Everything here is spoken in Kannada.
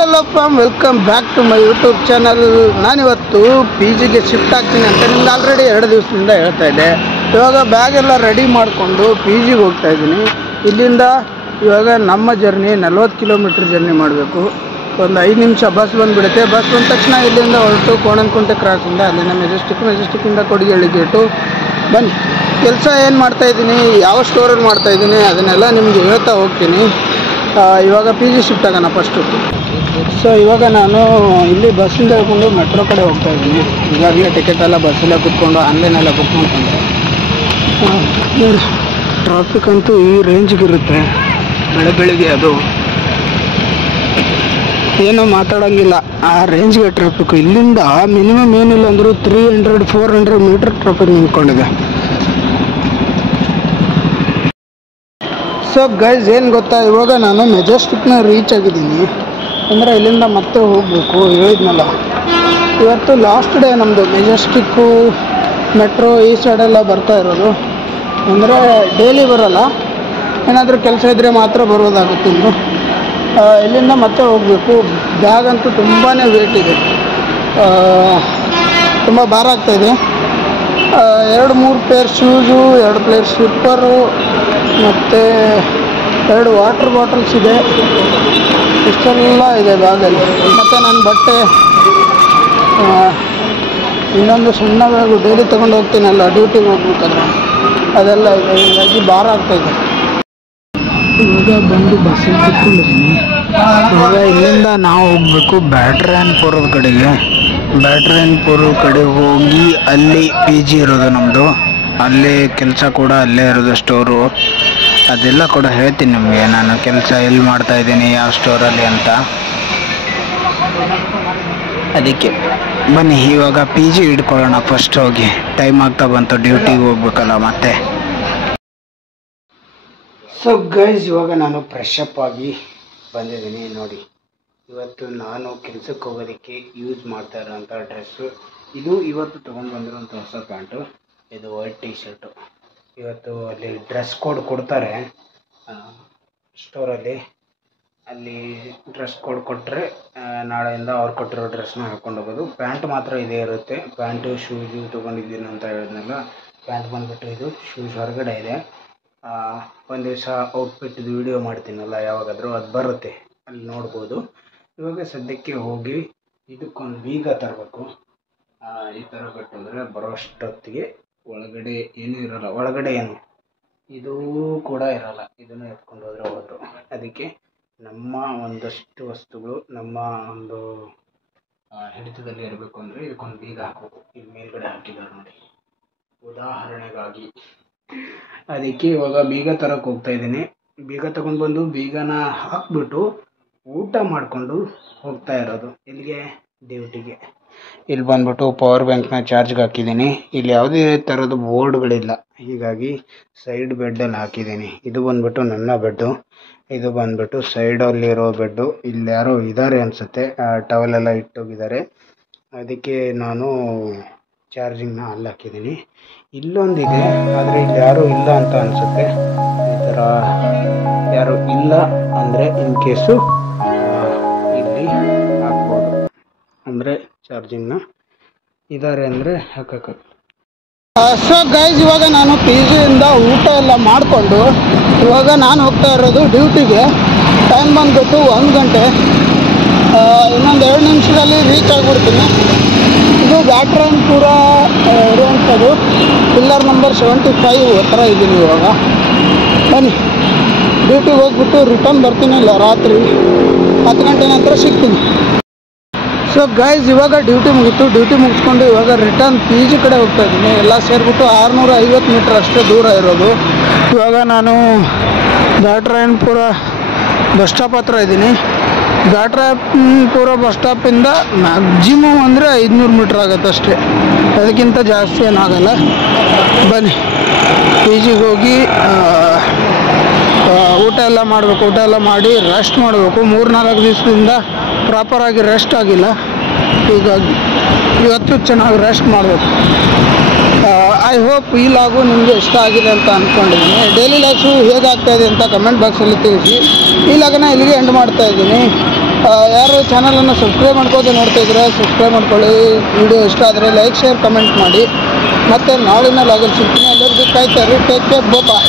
Hello fam, welcome back to my YouTube channel. ನಾನಿವತ್ತು PGಗೆ ಶಿಫ್ಟ್ ಆಗ್ತೀನಿ ಅಂತ ನಿಮ್ಗೆ ಆಲ್ರೆಡಿ 2 ದಿವಸದಿಂದ ಹೇಳ್ತಾ ಇದ್ದೆ. ಇವಾಗ ಬ್ಯಾಗ್ ಎಲ್ಲ ರೆಡಿ ಮಾಡಿಕೊಂಡು PGಗೆ ಹೋಗ್ತಾ ಇದ್ದೀನಿ. ಇಲ್ಲಿಂದ ಇವಾಗ ನಮ್ಮ ಜರ್ನಿ 40 ಕಿಲೋಮೀಟರ್ ಜರ್ನಿ ಮಾಡಬೇಕು. ಒಂದು 5 ನಿಮಿಷ ಬಸ್ ಬಂದುಬಿಡುತ್ತೆ. ಬಸ್ ಬಂದ ತಕ್ಷಣ ಇಲ್ಲಿಂದ ಹೊರಟು ಕೋಣನಕುಂಟೆ ಕ್ರಾಸಿಂದ ಅಲ್ಲಿಂದ ಮೆಜೆಸ್ಟಿಕ್ಕಿಂದ ಕೊಡಿಗೇಳಿ ಗೇಟು ಬನ್ನಿ. ಕೆಲಸ ಏನು ಮಾಡ್ತಾಯಿದ್ದೀನಿ, ಯಾವ ಸ್ಟೋರಲ್ಲಿ ಮಾಡ್ತಾಯಿದ್ದೀನಿ ಅದನ್ನೆಲ್ಲ ನಿಮಗೆ ಹೇಳ್ತಾ ಹೋಗ್ತೀನಿ. ಇವಾಗ PG ಶಿಫ್ಟ್ ಆಗೋಣ ಫಸ್ಟು. ಸೊ ಇವಾಗ ನಾನು ಇಲ್ಲಿ ಬಸ್ಸಿಂದ ಹೇಳ್ಕೊಂಡು ಮೆಟ್ರೋ ಕಡೆ ಹೋಗ್ತಾ ಇದ್ದೀನಿ. ಈಗಾಗಲೇ ಟಿಕೆಟ್ ಎಲ್ಲ ಬಸ್ಸೆಲ್ಲ ಕುತ್ಕೊಂಡು ಆನ್ಲೈನೆಲ್ಲ ಬುಕ್ ಮಾಡ್ಕೊಂಡೆ. ನೋಡಿ, ಟ್ರಾಫಿಕ್ ಅಂತೂ ಈ ರೇಂಜ್ಗಿರುತ್ತೆ. ಬೆಳಗ್ಗೆ ಅದು ಏನೋ ಮಾತಾಡೋಂಗಿಲ್ಲ, ಆ ರೇಂಜ್ಗೆ ಟ್ರಾಫಿಕ್. ಇಲ್ಲಿಂದ ಮಿನಿಮಮ್ ಏನಿಲ್ಲ ಅಂದರೂ 300-400 ಮೀಟರ್ ಟ್ರಾಫಿಕ್ ನಿಂತ್ಕೊಂಡಿದೆ. ಸೊ ಗೈಸ್, ಏನು ಗೊತ್ತಾ, ಇವಾಗ ನಾನು ಮೆಜೆಸ್ಟಿಕ್ನ ರೀಚ್ ಆಗಿದ್ದೀನಿ. ಅಂದರೆ ಇಲ್ಲಿಂದ ಮತ್ತೆ ಹೋಗಬೇಕು. ಹೇಳಿದ್ನಲ್ಲ, ಇವತ್ತು ಲಾಸ್ಟ್ ಡೇ ನಮ್ಮದು ಮೆಜೆಸ್ಟಿಕ್ಕು ಮೆಟ್ರೋ ಈ ಸೈಡೆಲ್ಲ ಬರ್ತಾ ಇರೋದು. ಅಂದರೆ ಡೈಲಿ ಬರೋಲ್ಲ, ಏನಾದರೂ ಕೆಲಸ ಇದ್ದರೆ ಮಾತ್ರ ಬರೋದಾಗುತ್ತೆ. ಇನ್ನು ಇಲ್ಲಿಂದ ಮತ್ತೆ ಹೋಗಬೇಕು. ಬ್ಯಾಗ್ ಅಂತೂ ತುಂಬಾ ವೇಟ್ ಇದೆ, ತುಂಬ ಭಾರ ಆಗ್ತಾಯಿದೆ. 2-3 ಪೇರ್ ಶೂಸು, 2 ಪ್ಲೇರ್ ಸ್ಲಿಪ್ಪರು ಮತ್ತು 2 ವಾಟರ್ ಬಾಟಲ್ಸ್ ಇದೆ. ಇಷ್ಟೆಲ್ಲ ಇದೆ ಬ್ಯಾಗಲ್ಲಿ. ಮತ್ತು ನನ್ನ ಬಟ್ಟೆ, ಇನ್ನೊಂದು ಸಣ್ಣ ಬ್ಯಾಗು ಡೈಲಿ ತೊಗೊಂಡು ಹೋಗ್ತೀನಲ್ಲ ಡ್ಯೂಟಿಗೆ ಹೋಗ್ಬೇಕಾದ್ರೆ, ಅದೆಲ್ಲ ಇದೆ. ಹೀಗಾಗಿ ಭಾರ ಆಗ್ತಾಯಿದೆ. ಇವಾಗ ಬಂದು ಬಸ್ಸಲ್ಲಿ ಕೂತ್ಕೊಂಡಿದ್ದೀನಿ. ಇವಾಗ ಇಲ್ಲಿಂದ ನಾವು ಹೋಗಬೇಕು ಬ್ಯಾಟ್ರಾಯನ್ಪುರದ ಕಡೆಗೆ. ಬ್ಯಾಟ್ರಾಯನ್ಪುರ ಕಡೆ ಹೋಗಿ ಅಲ್ಲಿ PG ಇರೋದು ನಮ್ಮದು. ಅಲ್ಲೇ ಕೆಲಸ ಕೂಡ ಅಲ್ಲೇ ಇರೋದು, ಸ್ಟೋರು. ಅದೆಲ್ಲ ಕೂಡ ಹೇಳ್ತೀನಿ ನಿಮಗೆ, ನಾನು ಕೆಲಸ ಎಲ್ಲಿ ಮಾಡ್ತಾಯಿದ್ದೀನಿ, ಯಾವ ಸ್ಟೋರಲ್ಲಿ ಅಂತ. ಅದಕ್ಕೆ ಬನ್ನಿ ಇವಾಗ PG ಹಿಡ್ಕೊಳ್ಳೋಣ ಫಸ್ಟ್ ಹೋಗಿ. ಟೈಮ್ ಆಗ್ತಾ ಬಂತು, ಡ್ಯೂಟಿಗೆ ಹೋಗ್ಬೇಕಲ್ಲ ಮತ್ತೆ. ಸೊ ಗೈಸ್, ಇವಾಗ ನಾನು ಫ್ರೆಶ್ ಅಪ್ ಆಗಿ ಬಂದಿದ್ದೀನಿ. ನೋಡಿ, ಇವತ್ತು ನಾನು ಕೆಲಸಕ್ಕೆ ಹೋಗೋದಕ್ಕೆ ಯೂಸ್ ಮಾಡ್ತಾ ಇರೋಂಥ ಡ್ರೆಸ್ಸು ಇದು. ಇವತ್ತು ತೊಗೊಂಡು ಬಂದಿರೋಂಥ ಹೊಸ ಪ್ಯಾಂಟು, ಇದು ವೈಟ್ ಟಿ ಶರ್ಟು. ಇವತ್ತು ಅಲ್ಲಿ ಡ್ರೆಸ್ ಕೋಡ್ ಕೊಡ್ತಾರೆ ಸ್ಟೋರಲ್ಲಿ. ಅಲ್ಲಿ ಡ್ರೆಸ್ ಕೋಡ್ ಕೊಟ್ಟರೆ ನಾಳೆಯಿಂದ ಅವ್ರು ಕೊಟ್ಟಿರೋ ಡ್ರೆಸ್ನ ಹಾಕ್ಕೊಂಡು ಹೋಗೋದು. ಪ್ಯಾಂಟ್ ಮಾತ್ರ ಇದೇ ಇರುತ್ತೆ. ಪ್ಯಾಂಟು ಶೂಸು ತೊಗೊಂಡಿದ್ದೀನಿ ಅಂತ ಹೇಳಿದ್ನಲ್ಲ, ಪ್ಯಾಂಟ್ ಬಂದುಬಿಟ್ಟು ಇದು, ಶೂಸ್ ಹೊರಗಡೆ ಇದೆ. ಒಂದು ದಿವಸ ಔಟ್ಫಿಟ್ದು ವೀಡಿಯೋ ಮಾಡ್ತೀನಲ್ಲ ಯಾವಾಗಾದರೂ, ಅದು ಬರುತ್ತೆ, ಅಲ್ಲಿ ನೋಡ್ಬೋದು. ಇವಾಗ ಸದ್ಯಕ್ಕೆ ಹೋಗಿ ಇದಕ್ಕೊಂದು ಬೀಗ ತರಬೇಕು. ಈ ಥರ ಕಟ್ಟಿದ್ರೆ ಬರೋ ಅಷ್ಟೊತ್ತಿಗೆ ಒಳಗಡೆ ಏನೂ ಇರೋಲ್ಲ. ಒಳಗಡೆ ಏನು ಇದು ಕೂಡ ಇರೋಲ್ಲ, ಇದನ್ನು ಎತ್ಕೊಂಡು ಹೋದರು. ಅದಕ್ಕೆ ನಮ್ಮ ಒಂದಷ್ಟು ವಸ್ತುಗಳು ನಮ್ಮ ಒಂದು ಹಿಡಿತದಲ್ಲಿ ಇರಬೇಕು ಅಂದರೆ ಇದಕ್ಕೊಂದು ಬೀಗ ಹಾಕಬೇಕು. ಇದು ಮೇಲ್ಗಡೆ ಹಾಕಿದ್ದಾರೆ ನೋಡಿ, ಉದಾಹರಣೆಗಾಗಿ. ಅದಕ್ಕೆ ಇವಾಗ ಬೀಗ ತರಕ್ಕೆ ಹೋಗ್ತಾಯಿದ್ದೀನಿ. ಬೀಗ ತಗೊಂಡು ಬಂದು ಬೀಗನ ಹಾಕ್ಬಿಟ್ಟು ಊಟ ಮಾಡಿಕೊಂಡು ಹೋಗ್ತಾ ಇರೋದು. ಇಲ್ಲಿಗೆ ಡ್ಯೂಟಿಗೆ. ಇಲ್ಲಿ ಬಂದ್ಬಿಟ್ಟು ಪವರ್ ಬ್ಯಾಂಕ್ನ ಚಾರ್ಜ್ಗೆ ಹಾಕಿದ್ದೀನಿ. ಇಲ್ಲಿ ಯಾವುದೇ ಥರದ ಬೋರ್ಡ್ಗಳಿಲ್ಲ, ಹೀಗಾಗಿ ಸೈಡ್ ಬೆಡ್ಡಲ್ಲಿ ಹಾಕಿದ್ದೀನಿ. ಇದು ಬಂದ್ಬಿಟ್ಟು ನನ್ನ ಬೆಡ್ಡು, ಇದು ಬಂದ್ಬಿಟ್ಟು ಸೈಡಲ್ಲಿರೋ ಬೆಡ್ಡು. ಇಲ್ಲಿ ಯಾರೋ ಇದ್ದಾರೆ ಅನಿಸುತ್ತೆ, ಟವಲೆಲ್ಲ ಇಟ್ಟೋಗಿದ್ದಾರೆ. ಅದಕ್ಕೆ ನಾನು ಚಾರ್ಜಿಂಗ್ನ ಅಲ್ಲಿ ಹಾಕಿದ್ದೀನಿ. ಇಲ್ಲೊಂದಿದೆ, ಆದರೆ ಇಲ್ಲಿ ಯಾರೂ ಇಲ್ಲ ಅಂತ ಅನಿಸುತ್ತೆ. ಈ ಥರ ಯಾರು ಇಲ್ಲ ಅಂದರೆ ಇನ್ ಕೇಸು ಇಲ್ಲಿ ಹಾಕ್ಬೋದು, ಅಂದರೆ ಚಾರ್ಜಿಂಗ್ನ ಇದ್ದಾರೆ ಅಂದರೆ ಹಾಕಕ್ಕೆ. ಸೊ ಗೈಸ್, ಇವಾಗ ನಾನು PGಯಿಂದ ಊಟ ಎಲ್ಲ ಮಾಡಿಕೊಂಡು ಇವಾಗ ನಾನು ಹೋಗ್ತಾ ಇರೋದು ಡ್ಯೂಟಿಗೆ. ಟೈಮ್ ಬಂದ್ಬಿಟ್ಟು 1 ಗಂಟೆ. ಇನ್ನೊಂದು 2 ನಿಮಿಷದಲ್ಲಿ ರೀಚ್ ಆಗಿಬಿಡ್ತೀನಿ. ಇದು ಬ್ಯಾಟ್ರಾಯನ್ಪುರ ಇರುವಂಥದ್ದು, ಪಿಲ್ಲರ್ ನಂಬರ್ 75 ಹತ್ರ ಇದ್ದೀನಿ. ಇವಾಗ ಬನ್ನಿ, ಡ್ಯೂಟಿಗೆ ಹೋಗ್ಬಿಟ್ಟು ರಿಟರ್ನ್ ಬರ್ತೀನಿ. ಇಲ್ಲ, ರಾತ್ರಿ 10 ಗಂಟೆ ನಂತರ ಸಿಗ್ತೀನಿ. ಸೊ ಗೈಸ್, ಇವಾಗ ಡ್ಯೂಟಿ ಮುಗೀತು. ಡ್ಯೂಟಿ ಮುಗಿಸ್ಕೊಂಡು ಇವಾಗ ರಿಟರ್ನ್ PG ಕಡೆ ಹೋಗ್ತಾ ಇದ್ದೀನಿ. ಎಲ್ಲ ಸೇರಿಬಿಟ್ಟು 650 ಮೀಟ್ರ್ ಅಷ್ಟೇ ದೂರ ಇರೋದು. ಇವಾಗ ನಾನು ಬ್ಯಾಟ್ರಾಯನ್ಪುರ ಬಸ್ ಸ್ಟಾಪ್ ಹತ್ರ ಇದ್ದೀನಿ. ಬ್ಯಾಟ್ರಾಯನ್ಪುರ ಬಸ್ ಸ್ಟಾಪಿಂದ ಮ್ಯಾಕ್ಸಿಮಮ್ ಅಂದರೆ 500 ಮೀಟ್ರ್ ಆಗುತ್ತೆ ಅಷ್ಟೇ, ಅದಕ್ಕಿಂತ ಜಾಸ್ತಿ ಏನಾಗಲ್ಲ. ಬನ್ನಿ, PGಗೆ ಹೋಗಿ ಊಟ ಎಲ್ಲ ಮಾಡಬೇಕು. ಊಟ ಎಲ್ಲ ಮಾಡಿ ರೆಸ್ಟ್ ಮಾಡಬೇಕು. 3-4 ದಿವಸದಿಂದ ಪ್ರಾಪರಾಗಿ ರೆಸ್ಟ್ ಆಗಿಲ್ಲ, ಹೀಗಾಗಿ ಇವತ್ತು ಚೆನ್ನಾಗಿ ರೆಸ್ಟ್ ಮಾಡಬೇಕು. ಐ ಹೋಪ್ ಈ ಲಾಗು ನಿಮಗೆ ಇಷ್ಟ ಆಗಿದೆ ಅಂತ ಅಂದ್ಕೊಂಡಿದ್ದೀನಿ. ಡೈಲಿ ಲೈಫು ಹೇಗಾಗ್ತಾಯಿದೆ ಅಂತ ಕಮೆಂಟ್ ಬಾಕ್ಸಲ್ಲಿ ತಿಳಿಸಿ. ಈ ಲಾಗನ್ನ ಇಲ್ಲಿಗೆ ಎಂಡ್ ಮಾಡ್ತಾಯಿದ್ದೀನಿ. ಯಾರು ಚಾನಲನ್ನು ಸಬ್ಸ್ಕ್ರೈಬ್ ಮಾಡ್ಕೋದು ನೋಡ್ತಾ ಇದ್ರೆ ಸಬ್ಸ್ಕ್ರೈಬ್ ಮಾಡ್ಕೊಳ್ಳಿ. ವಿಡಿಯೋ ಇಷ್ಟ ಆದರೆ ಲೈಕ್ ಶೇರ್ ಕಮೆಂಟ್ ಮಾಡಿ. ಮತ್ತು ನಾಳಿನ ಲಾಗಲ್ಲಿ ಸಿಗ್ತೀನಿ. ಎಲ್ಲರಿಗೂ ಕಾಯ್ತಾ ಇರಿ. Take care. ಬಾಯ್.